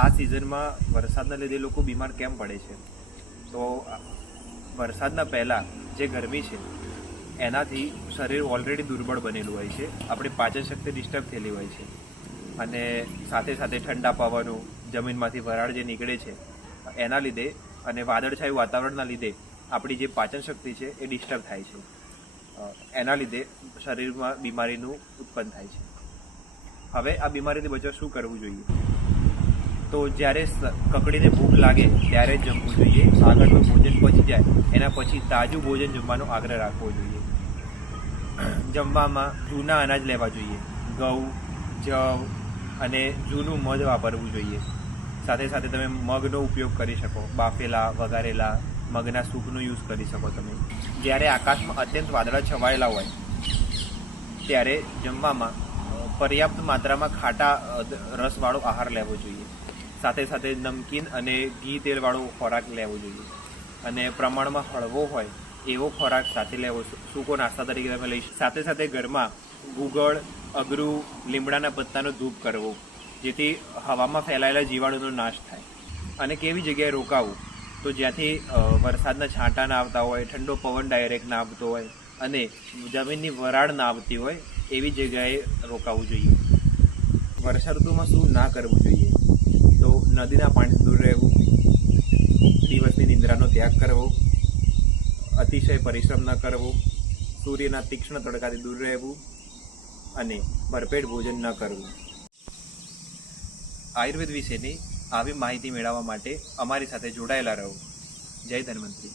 આ સિઝનમાં વરસાદના લીધે લોકો બીમાર કેમ પડે છે? તો વરસાદના પહેલાં જે ગરમી છે એનાથી શરીર ઓલરેડી દુર્બળ બનેલું હોય છે, આપણી પાચન શક્તિ ડિસ્ટર્બ થયેલી હોય છે, અને સાથે સાથે ઠંડા પવનો, જમીનમાંથી વરાળ જે નીકળે છે એના લીધે અને વાદળછાયું વાતાવરણના લીધે આપણી જે પાચન શક્તિ છે એ ડિસ્ટર્બ થાય છે. એના લીધે શરીરમાં બીમારીનું ઉત્પન્ન થાય છે. હવે આ બીમારીથી બચવા શું કરવું જોઈએ? તો જ્યારે કકડીને ભૂખ લાગે ત્યારે જ જમવું જોઈએ. આગળનું ભોજન પચી જાય એના પછી તાજું ભોજન જમવાનો આગ્રહ રાખવો જોઈએ. જમવામાં જૂના અનાજ લેવા જોઈએ. ઘઉં, જવ અને જૂનું મધ વાપરવું જોઈએ. સાથે સાથે તમે મગનો ઉપયોગ કરી શકો, બાફેલા, વઘારેલા મગના સૂપનો યુઝ કરી શકો તમે. જ્યારે આકાશમાં અત્યંત વાદળા છવાયેલા હોય ત્યારે જમવામાં પર્યાપ્ત માત્રામાં ખાટા રસવાળો આહાર લેવો જોઈએ. સાથે સાથે નમકીન અને ઘી તેલવાળો ખોરાક લેવો જોઈએ, અને પ્રમાણમાં હળવો હોય એવો ખોરાક સાથે લેવો, સૂકો નાસ્તા તરીકે તમે લઈ. સાથે સાથે ઘરમાં ગુગળ, અગરું, લીમડાના પત્તાનો ધૂપ કરવો, જેથી હવામાં ફેલાયેલા જીવાણુનો નાશ થાય. અને કેવી જગ્યાએ રોકાવું? તો જ્યાંથી વરસાદના છાંટા ના આવતા હોય, ઠંડો પવન ડાયરેક્ટ ના આવતો હોય અને જમીનની વરાળ ના આવતી હોય એવી જગ્યાએ રોકાવું જોઈએ. વર્ષા ઋતુમાં શું ના કરવું જોઈએ? તો નદીના પાણીથી દૂર રહેવું, દિવસની નિંદ્રાનો ત્યાગ કરવો, અતિશય પરિશ્રમ ન કરવો, સૂર્યના તીક્ષ્ણ તડકાથી દૂર રહેવું અને ભરપેટ ભોજન ન કરવું. આયુર્વેદ વિશેની આવી માહિતી મેળવવા માટે અમારી સાથે જોડાયેલા રહો. જય ધન્વંતરી.